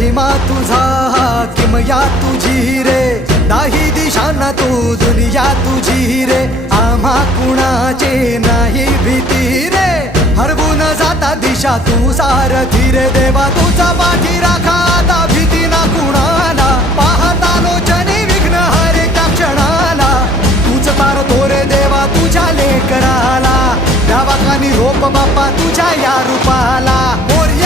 महिमा तुझा किमया तुझी रे, नाही दिशांना तू दुनिया तुझी रे, आम्हा कुणाचे नाही भीती रे, हरवून जाता दिशा तू सारथी रे, देवा तुझा पाठी राखा आता भीती ना कुणाला, पाहता लोचनी विघ्न हरे त्या क्षणाला, तूच तारतो रे देवा तुझ्या लेकराला, द्यावा कानी रोप बाप्पा तुझ्या या रूपाला, मोरया